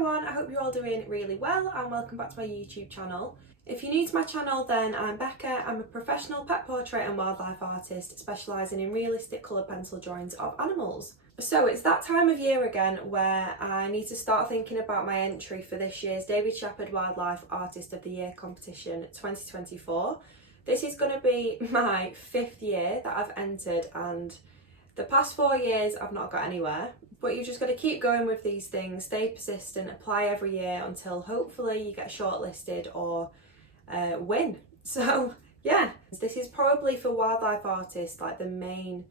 everyone, I hope you're all doing really well and welcome back to my YouTube channel. If you're new to my channel then I'm Becca. I'm a professional pet portrait and wildlife artist specialising in realistic coloured pencil drawings of animals. So it's that time of year again where I need to start thinking about my entry for this year's David Shepherd Wildlife Artist of the Year competition 2024. This is going to be my 5th year that I've entered and the past 4 years I've not got anywhere. But you've just got to keep going with these things, stay persistent, apply every year until hopefully you get shortlisted or win. So yeah, this is probably for wildlife artists like the main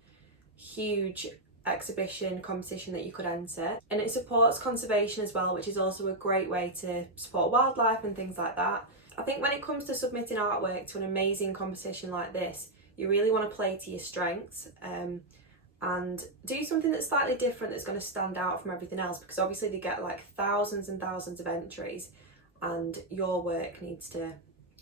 huge exhibition competition that you could enter, and it supports conservation as well, which is also a great way to support wildlife and things like that. I think when it comes to submitting artwork to an amazing competition like this, you really want to play to your strengths and do something that's slightly different, that's going to stand out from everything else, because obviously they get like thousands and thousands of entries and your work needs to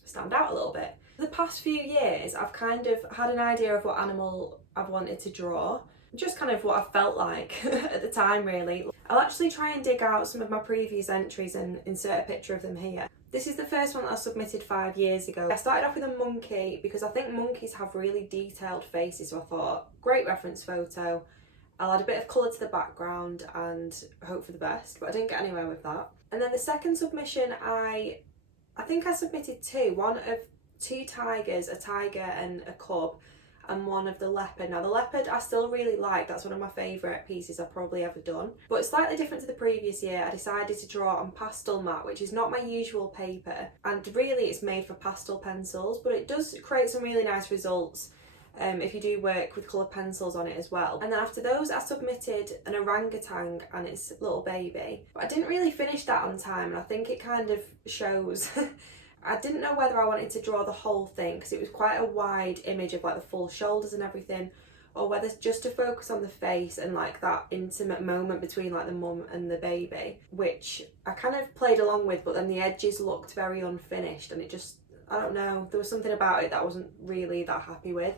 stand out a little bit. For the past few years I've kind of had an idea of what animal I've wanted to draw, just kind of what I felt like at the time really. I'll actually try and dig out some of my previous entries and insert a picture of them here. This is the first one that I submitted 5 years ago. I started off with a monkey because I think monkeys have really detailed faces, so I thought, great reference photo. I'll add a bit of colour to the background and hope for the best, but I didn't get anywhere with that. And then the second submission, I think I submitted one of 2 tigers, a tiger and a cub, and one of the leopard. Now the leopard I still really like, that's one of my favourite pieces I've probably ever done. But slightly different to the previous year, I decided to draw on pastel mat, which is not my usual paper, and really it's made for pastel pencils, but it does create some really nice results if you do work with coloured pencils on it as well. And then after those I submitted an orangutan and its little baby, but I didn't really finish that on time, and I think it kind of shows I didn't know whether I wanted to draw the whole thing because it was quite a wide image of like the full shoulders and everything, or whether just to focus on the face and like that intimate moment between like the mum and the baby, which I kind of played along with, but then the edges looked very unfinished and it just, I don't know, there was something about it that I wasn't really that happy with.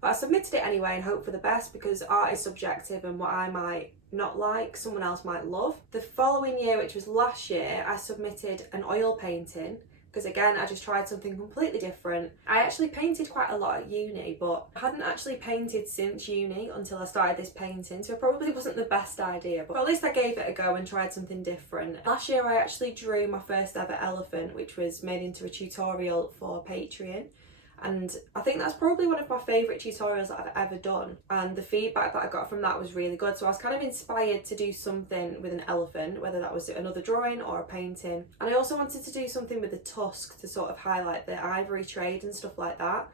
But I submitted it anyway and hope for the best, because art is subjective and what I might not like, someone else might love. The following year, which was last year, I submitted an oil painting, because again I just tried something completely different. I actually painted quite a lot at uni, but I hadn't actually painted since uni until I started this painting, so it probably wasn't the best idea, but at least I gave it a go and tried something different. Last year I actually drew my first ever elephant, which was made into a tutorial for Patreon, and I think that's probably one of my favourite tutorials that I've ever done, and the feedback that I got from that was really good, so I was kind of inspired to do something with an elephant, whether that was another drawing or a painting. And I also wanted to do something with the tusk to sort of highlight the ivory trade and stuff like that.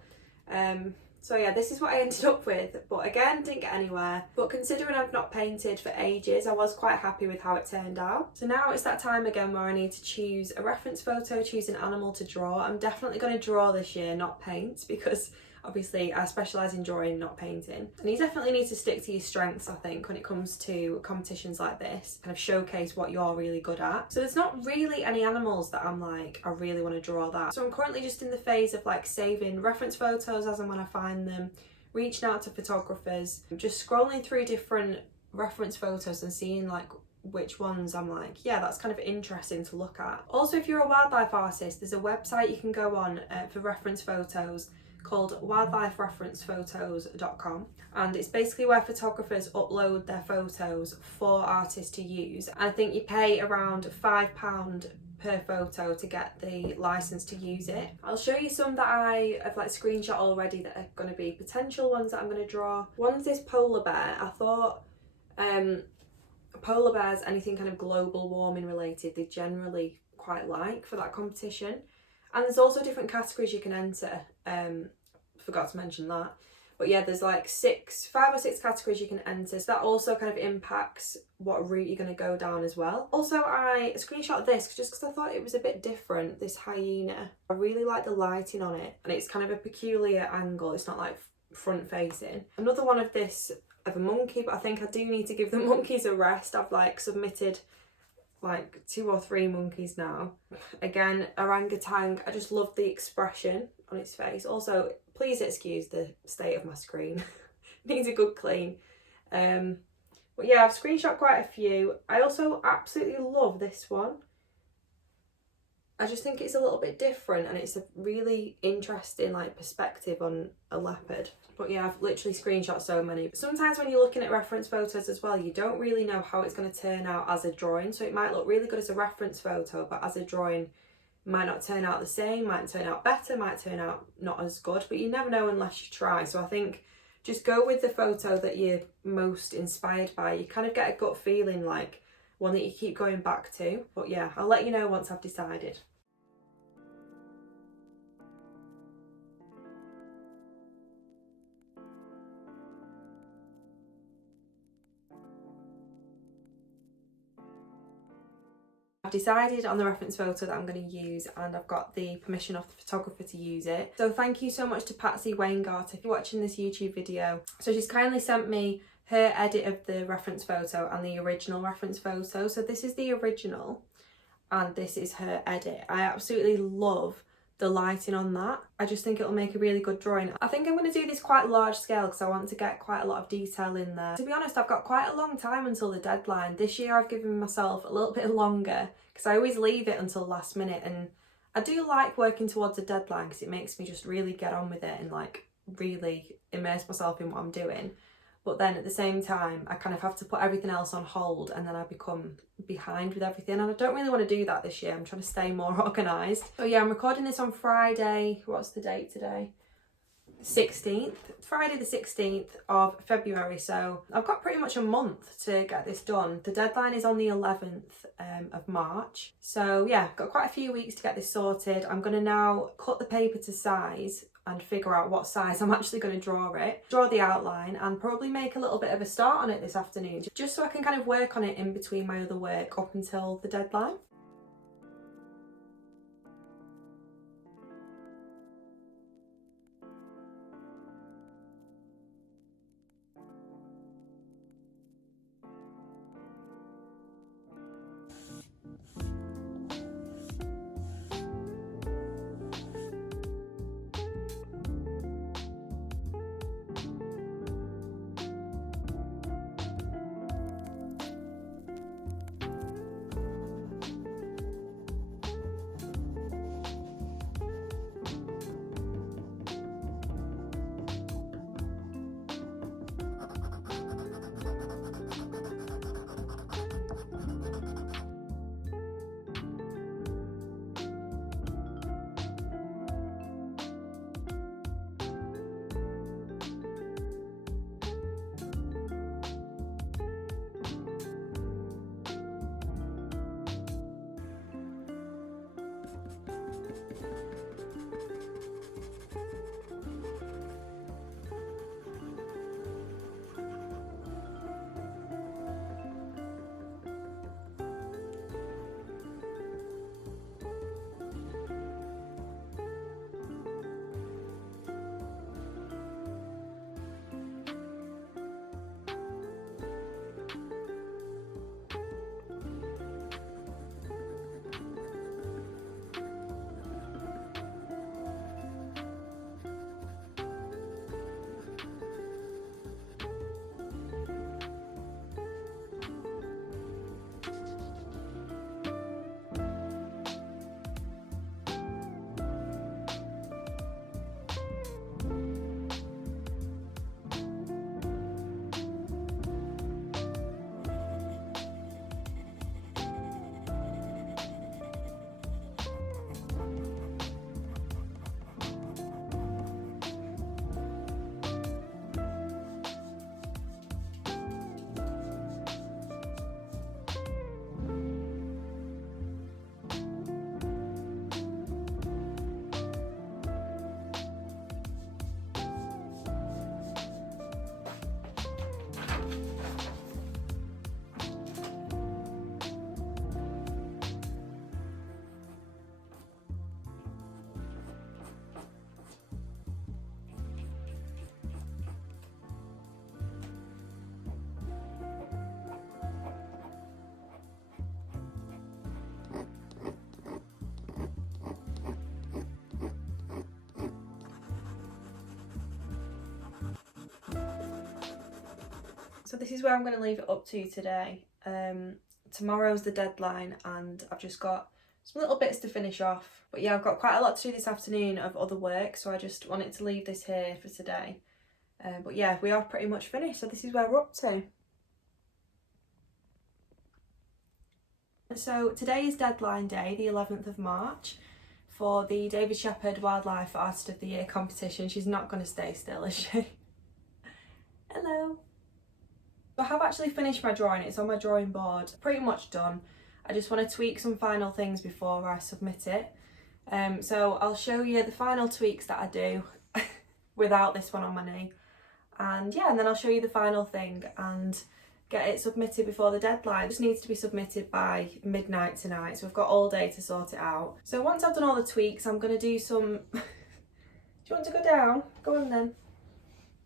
So yeah, this is what I ended up with, but again didn't get anywhere. But considering I've not painted for ages, I was quite happy with how it turned out. So now it's that time again where I need to choose a reference photo, choose an animal to draw. I'm definitely going to draw this year, not paint, because obviously I specialise in drawing, not painting. And you definitely need to stick to your strengths, I think, when it comes to competitions like this, kind of showcase what you're really good at. So there's not really any animals that I'm like, I really want to draw that. So I'm currently just in the phase of like saving reference photos as and when I find them, reaching out to photographers, just scrolling through different reference photos and seeing like which ones I'm like, yeah, that's kind of interesting to look at. Also, if you're a wildlife artist, there's a website you can go on for reference photos called wildlifereferencephotos.com, and it's basically where photographers upload their photos for artists to use, and I think you pay around £5 per photo to get the license to use it. I'll show you some that I have like screenshot already that are going to be potential ones that I'm going to draw. One's this polar bear. I thought polar bears, anything kind of global warming related, they generally quite like for that competition. And there's also different categories you can enter. Forgot to mention that. But yeah, there's like 5 or 6 categories you can enter. So that also kind of impacts what route you're going to go down as well. Also, I screenshot this just because I thought it was a bit different, this hyena. I really like the lighting on it. And it's kind of a peculiar angle. It's not like front facing. Another one of this, of a monkey, but I think I do need to give the monkeys a rest. I've like submitted like 2 or 3 monkeys now. Again, orangutan, I just love the expression on its face. Also, please excuse the state of my screen. Needs a good clean. But yeah, I've screenshot quite a few. I also absolutely love this one. I just think it's a little bit different and it's a really interesting like perspective on a leopard. But yeah, I've literally screenshot so many. Sometimes when you're looking at reference photos as well, you don't really know how it's going to turn out as a drawing. So it might look really good as a reference photo, but as a drawing, might not turn out the same, might turn out better, might turn out not as good, but you never know unless you try. So I think just go with the photo that you're most inspired by. You kind of get a gut feeling, like one that you keep going back to. But yeah, I'll let you know once I've decided. I've decided on the reference photo that I'm going to use, and I've got the permission of the photographer to use it. So thank you so much to Patsy Weingart if you're watching this YouTube video. So she's kindly sent me her edit of the reference photo and the original reference photo. So this is the original and this is her edit. I absolutely love the lighting on that. I just think it'll make a really good drawing. I think I'm going to do this quite large scale because I want to get quite a lot of detail in there. To be honest, I've got quite a long time until the deadline. This year I've given myself a little bit longer because I always leave it until last minute, and I do like working towards a deadline because it makes me just really get on with it and like really immerse myself in what I'm doing. But then at the same time, I kind of have to put everything else on hold and then I become behind with everything. And I don't really want to do that this year. I'm trying to stay more organised. So yeah, I'm recording this on Friday. What's the date today? 16th. Friday the 16th of February. So I've got pretty much a month to get this done. The deadline is on the 11th of March. So yeah, got quite a few weeks to get this sorted. I'm going to now cut the paper to size and figure out what size I'm actually going to draw the outline, and probably make a little bit of a start on it this afternoon, just so I can kind of work on it in between my other work up until the deadline. So this is where I'm going to leave it up to today. Tomorrow's the deadline and I've just got some little bits to finish off. But yeah, I've got quite a lot to do this afternoon of other work, so I just wanted to leave this here for today. But yeah, we are pretty much finished, so this is where we're up to. So today is deadline day, the 11th of March, for the David Shepherd Wildlife Artist of the Year competition. She's not going to stay still, is she? Hello. I have actually finished my drawing. It's on my drawing board, pretty much done. I just want to tweak some final things before I submit it. So I'll show you the final tweaks that I do without this one on my knee. And yeah, and then I'll show you the final thing and get it submitted before the deadline. It just needs to be submitted by midnight tonight, so we've got all day to sort it out. So once I've done all the tweaks, I'm going to do some... Do you want to go down? Go on then.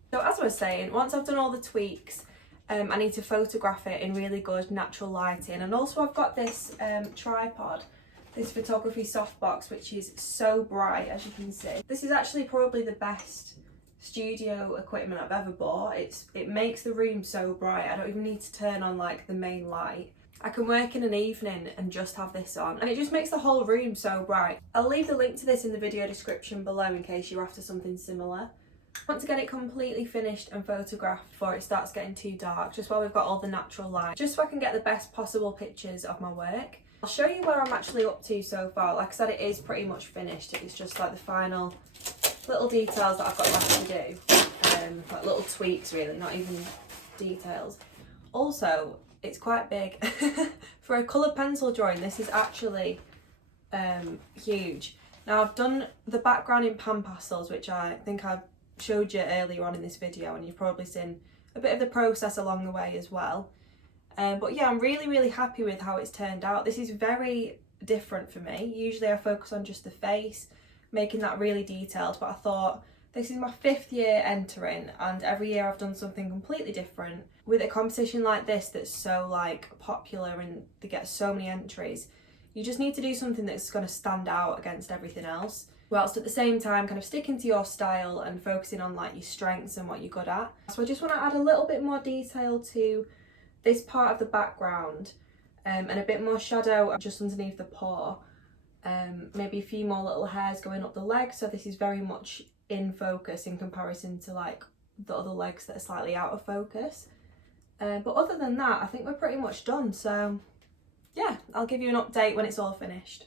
So as I was saying, once I've done all the tweaks, I need to photograph it in really good natural lighting. And also I've got this tripod, this photography softbox, which is so bright, as you can see. This is actually probably the best studio equipment I've ever bought. It makes the room so bright. I don't even need to turn on like the main light. I can work in an evening and just have this on, and it just makes the whole room so bright. I'll leave the link to this in the video description below in case you're after something similar. I want to get it completely finished and photographed before it starts getting too dark, just while we've got all the natural light, just so I can get the best possible pictures of my work. I'll show you where I'm actually up to so far. Like I said, it is pretty much finished. It's just like the final little details that I've got left to do, like little tweaks really, not even details. Also, it's quite big. For a coloured pencil drawing, this is actually huge. Now I've done the background in pan pastels, which I think I've showed you earlier on in this video, and you've probably seen a bit of the process along the way as well. But yeah, I'm really happy with how it's turned out. This is very different for me. Usually I focus on just the face, making that really detailed, but I thought this is my 5th year entering, and every year I've done something completely different. With a competition like this that's so like popular and they get so many entries, you just need to do something that's going to stand out against everything else, whilst at the same time kind of sticking to your style and focusing on like your strengths and what you're good at. So I just want to add a little bit more detail to this part of the background, and a bit more shadow just underneath the paw. Maybe a few more little hairs going up the leg, so this is very much in focus in comparison to like the other legs that are slightly out of focus. But other than that, I think we're pretty much done. So yeah, I'll give you an update when it's all finished.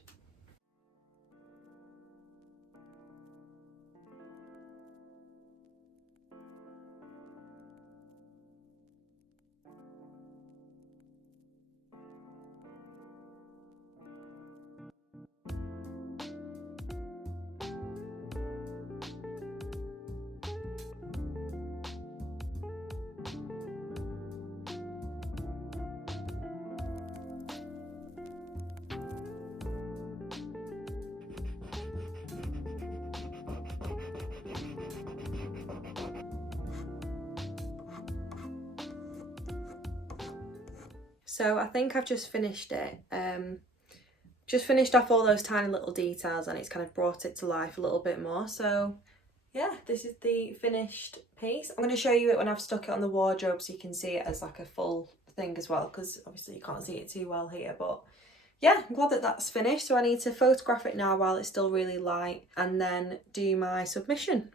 So I think I've just finished it. Just finished off all those tiny little details, and it's kind of brought it to life a little bit more. So yeah, this is the finished piece. I'm going to show you it when I've stuck it on the wardrobe so you can see it as like a full thing as well, because obviously you can't see it too well here. But yeah, I'm glad that that's finished. So I need to photograph it now while it's still really light and then do my submission.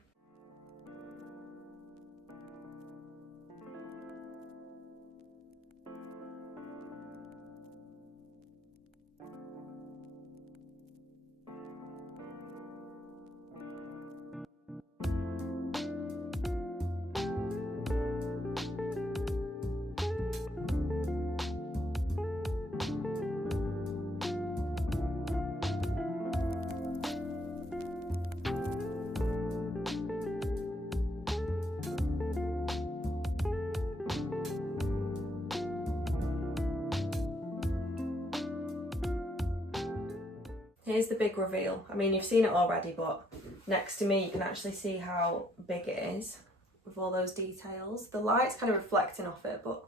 Here's the big reveal. I mean, you've seen it already, but next to me you can actually see how big it is with all those details. The light's kind of reflecting off it, but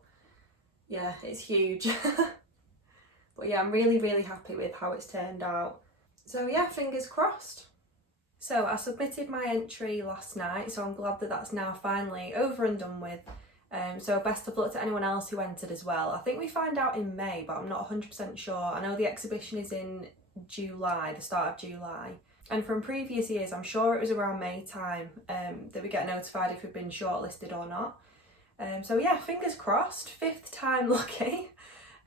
yeah, it's huge. But yeah, I'm really happy with how it's turned out. So yeah, fingers crossed. So I submitted my entry last night, so I'm glad that that's now finally over and done with. So best of luck to anyone else who entered as well. I think we find out in May, but I'm not 100% sure. I know the exhibition is in July, the start of July. And from previous years, I'm sure it was around May time that we get notified if we've been shortlisted or not. So yeah, fingers crossed, 5th time lucky.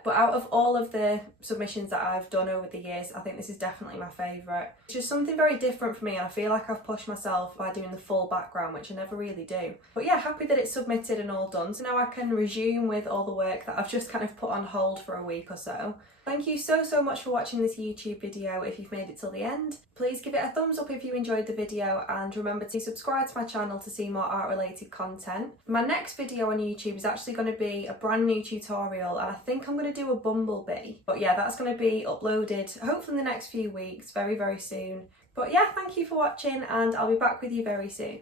But out of all of the submissions that I've done over the years, I think this is definitely my favourite. It's just something very different for me, and I feel like I've pushed myself by doing the full background, which I never really do. But yeah, happy that it's submitted and all done. So now I can resume with all the work that I've just kind of put on hold for a week or so. Thank you so much for watching this YouTube video if you've made it till the end. Please give it a thumbs up if you enjoyed the video, and remember to subscribe to my channel to see more art related content. My next video on YouTube is actually going to be a brand new tutorial, and I think I'm going to do a bumblebee. But yeah, that's going to be uploaded hopefully in the next few weeks, very soon. But yeah, thank you for watching, and I'll be back with you very soon.